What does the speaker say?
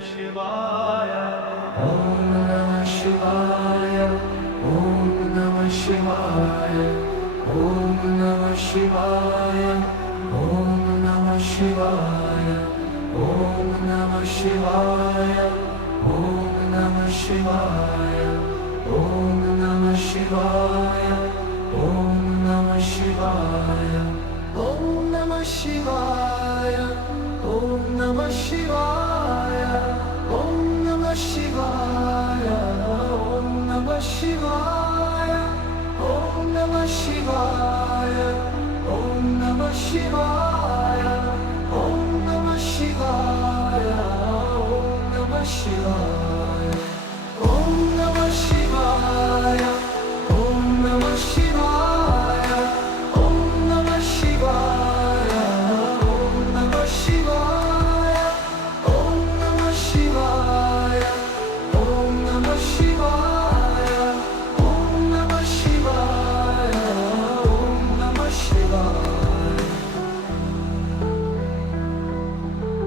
शिवाय Om Namah Shivaya. Om Namah Shivaya. Om Namah Shivaya. Om Namah Shivaya. Om Namah Shivaya. Om Namah Shivaya. Om Namah Shivaya. Om Namah Shivaya. Om Namah Shivaya. Om Namah Shivaya. Om Namah Shivaya. Om Namah Shivaya. Om Namah Shivaya. Om Namah Shivaya.